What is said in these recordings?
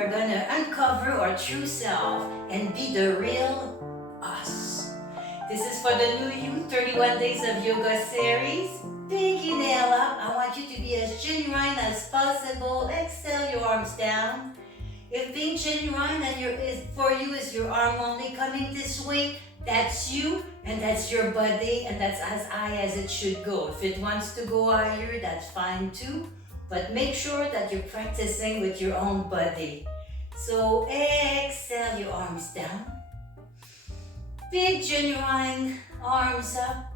we're gonna uncover our true self and be the real us. This is for the new you, 31 days of yoga series. Big inhale up. I want you to be as genuine as possible. Exhale your arms down. If being genuine and for you is your arm only coming this way, that's you and that's your body and that's as high as it should go. If it wants to go higher, that's fine too. But make sure that you're practicing with your own body. So exhale your arms down. Big genuine arms up.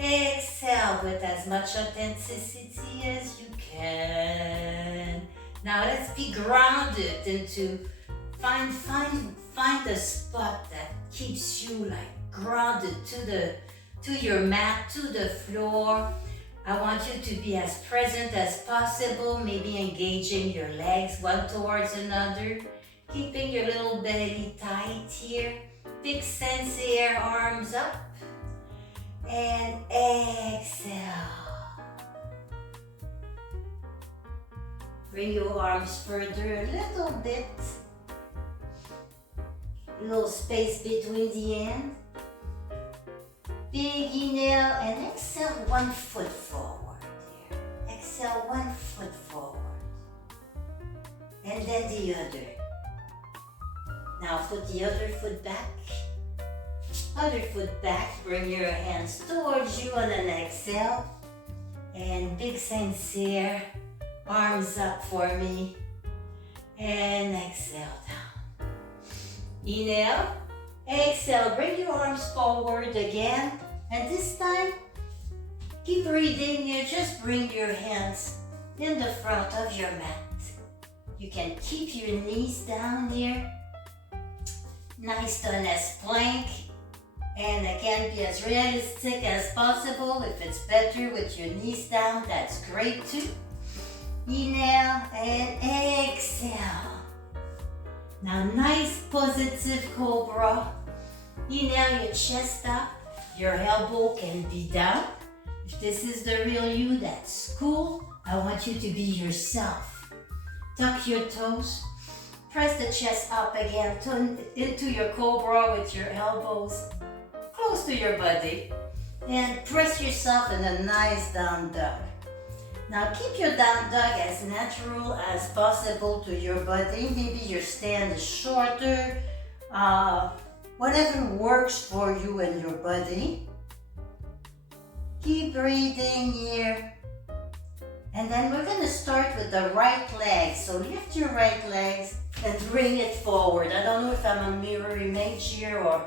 Exhale with as much authenticity as you can. Now let's be grounded into find a spot that keeps you like grounded to your mat, to the floor. I want you to be as present as possible, maybe engaging your legs one towards another, keeping your little belly tight here. Big sensei arms up and exhale. Bring your arms further a little bit. A little space between the end. Big inhale and exhale 1 foot forward here. Exhale 1 foot forward. And then the other. Now put the other foot back. Other foot back. Bring your hands towards you on an exhale. And big sincere. Arms up for me. And exhale down. Inhale. Exhale. Bring your arms forward again. And this time, keep breathing here. Just bring your hands in the front of your mat. You can keep your knees down here. Nice toneless plank. And again, be as realistic as possible. If it's better with your knees down, that's great too. Inhale and exhale. Now, nice positive cobra. Inhale your chest up. Your elbow can be down. If this is the real you, that's cool. I want you to be yourself. Tuck your toes. Press the chest up again into your cobra with your elbows close to your body. And press yourself in a nice down dog. Now keep your down dog as natural as possible to your body. Maybe your stand is shorter. Whatever works for you and your body. Keep breathing here. And then we're going to start with the right leg. So lift your right legs and bring it forward. I don't know if I'm a mirror image here or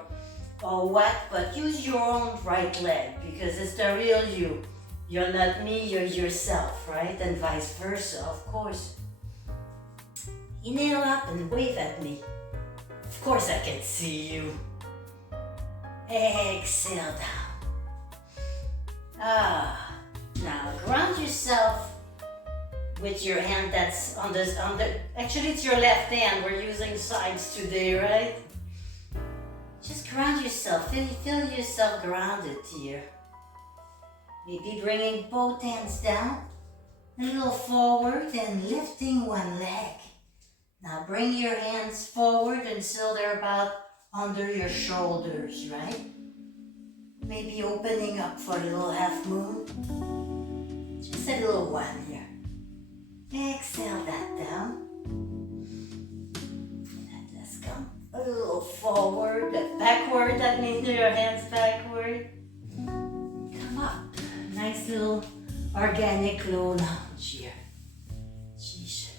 what, but use your own right leg because it's the real you. You're not me, you're yourself, right? And vice versa, of course. Inhale up and wave at me. Of course I can see you. Exhale down. Now ground yourself with your hand that's on the, actually it's your left hand. We're using sides today, right? Just ground yourself, feel yourself grounded here. Maybe bringing both hands down, a little forward and lifting one leg. Now bring your hands forward until they're about under your shoulders, right? Maybe opening up for a little half moon. Just a little one here. Exhale that down. And let's come a little forward, backward, that means your hands backward. Come up. Nice little organic low lounge here. Jeez.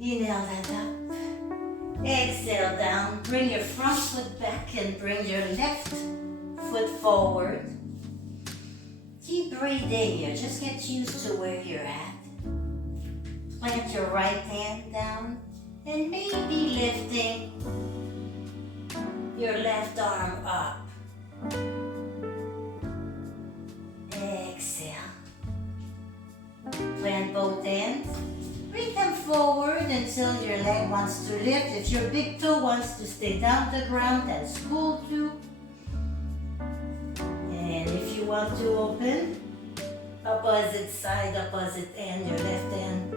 Inhale that up. Exhale down. Bring your front foot back and bring your left foot forward. Keep breathing here. Just get used to where you're at. Plant your right hand down and maybe lifting your left arm up. Exhale. Plant both hands. Bring them forward until your leg wants to lift. If your big toe wants to stay down the ground, that's cool too. And if you want to open, Opposite side, opposite end. Your left hand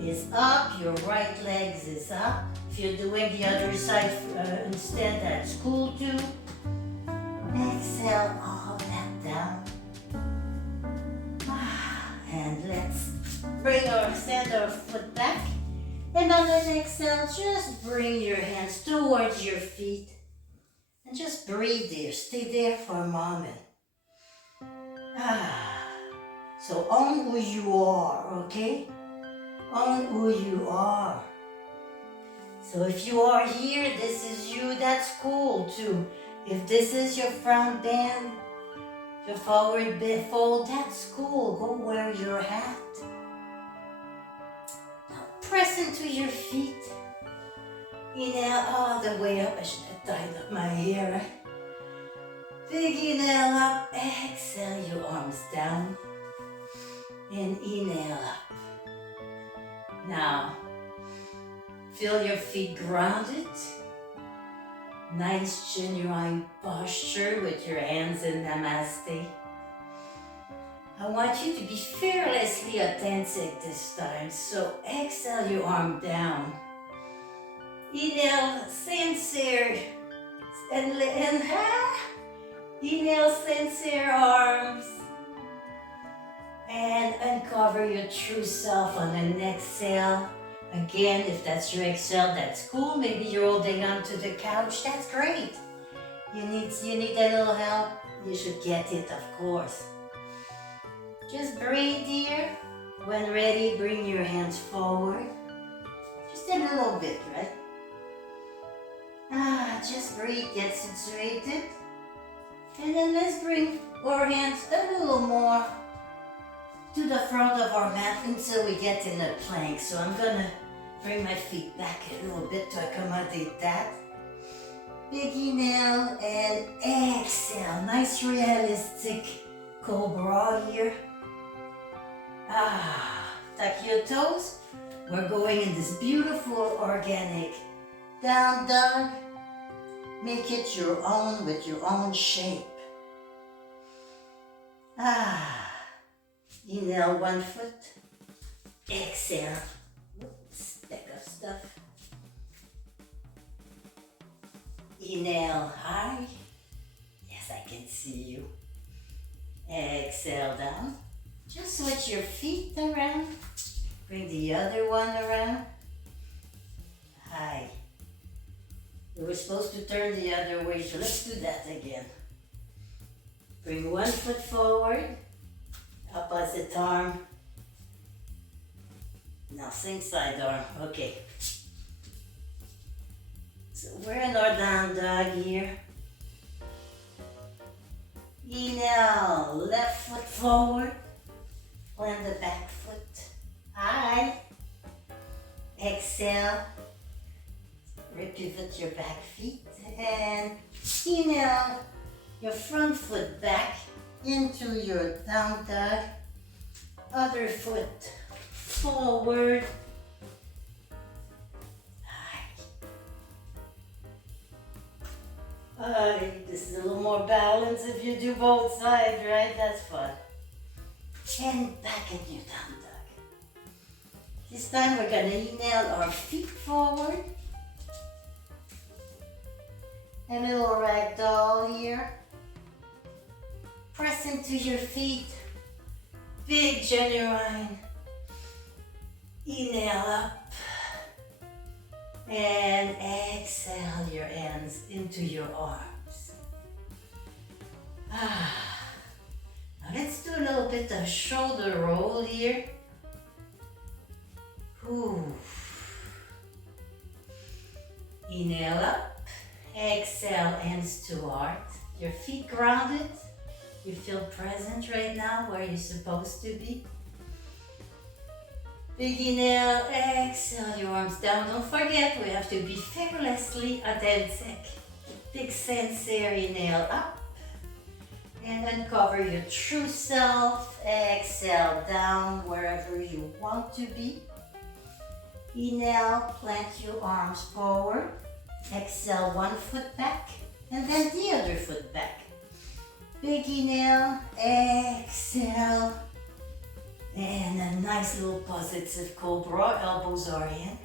is up, your right legs is up. If you're doing the other side instead, that's cool too. Exhale all that down. And let's send our foot back. And on an exhale, just bring your hands towards your feet. And just breathe there. Stay there for a moment. So own who you are, okay? Own who you are. So if you are here, this is you, that's cool too. If this is your front bend, your forward bend fold, that's cool. Go wear your hat. Now press into your feet. Inhale all the way up. I should have tied up my hair, right? Big inhale up. Exhale your arms down. And inhale up. Now, feel your feet grounded. Nice genuine posture with your hands in Namaste. I want you to be fearlessly authentic this time. So exhale your arm down. Inhale, sincere. Inhale, sincere arms. And uncover your true self on an exhale. Again, if that's your exhale, that's cool. Maybe you're holding on to the couch. That's great. You need a little help. You should get it, of course. Just breathe here. When ready, bring your hands forward. Just a little bit, right? Just breathe, get situated. And then let's bring our hands a little more to the front of our mat until we get in a plank. So I'm gonna bring my feet back a little bit to accommodate that. Big inhale and exhale. Nice realistic cobra here. Tuck your toes. We're going in this beautiful organic down dog. Make it your own with your own shape. Inhale one foot. Exhale. Stack of stuff. Inhale high. Yes, I can see you. Exhale down. Just switch your feet around. Bring the other one around. High. We were supposed to turn the other way, so let's do that again. Bring one foot forward. Opposite arm. Now same side arm. Okay. So we're in our down dog here. Inhale, left foot forward. Plant the back foot. High. Exhale. Repivot your back feet. And inhale, your front foot back into your down dog. Other foot forward. This is a little more balance if you do both sides, right? That's fun. And back in your down dog. This time we're gonna inhale our feet forward. A little ragdoll here. Press into your feet. Big genuine. Inhale up. And exhale your hands into your arms. Now let's do a little bit of shoulder roll here. Inhale up. Exhale, hands to heart. Your feet grounded. You feel present right now where you're supposed to be. Big inhale, exhale your arms down. Don't forget, we have to be fearlessly authentic. Big sincere inhale up. And uncover your true self. Exhale down wherever you want to be. Inhale, plant your arms forward. Exhale, one foot back. And then the other foot back. Big inhale, exhale. And a nice little positive cobra, elbows are in.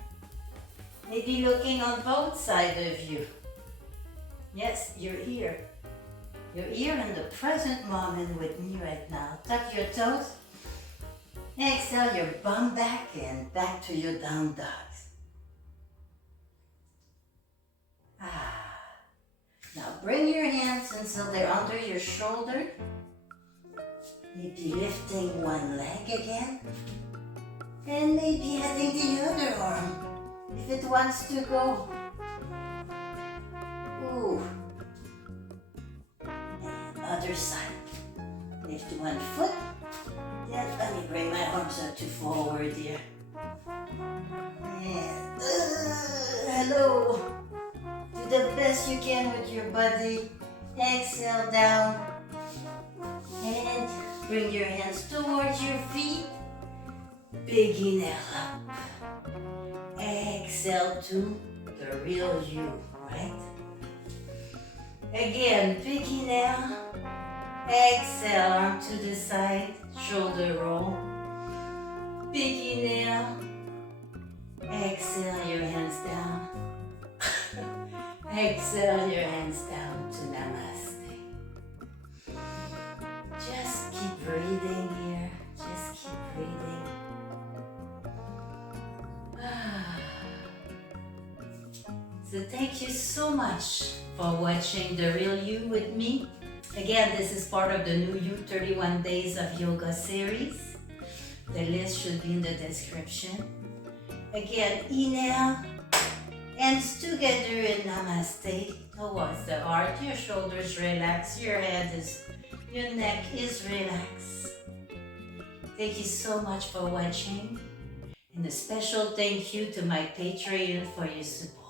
Maybe looking on both sides of you. Yes, you're here. You're here in the present moment with me right now. Tuck your toes. Exhale your bum back and back to your down dogs. Now bring your hands until they're under your shoulder. Maybe lifting one leg again. And maybe adding the other arm if it wants to go. Ooh. And other side. Lift one foot. Then let me bring my arms up to forward here. And hello. Do the best you can with your body. Exhale down. And bring your hands towards your feet. Big inhale up. Exhale to the real you, right? Again, big inhale. Exhale, arm to the side, shoulder roll. Big inhale. Exhale, your hands down. Exhale your hands down to Namaste. Just keep breathing here. Just keep breathing. So thank you so much for watching The Real You with me. Again, this is part of the new You 31 Days of Yoga series. The list should be in the description. Again, inhale. Hands together in Namaste towards the heart. Your shoulders relax. Your neck is relaxed. Thank you so much for watching. And a special thank you to my Patreon for your support.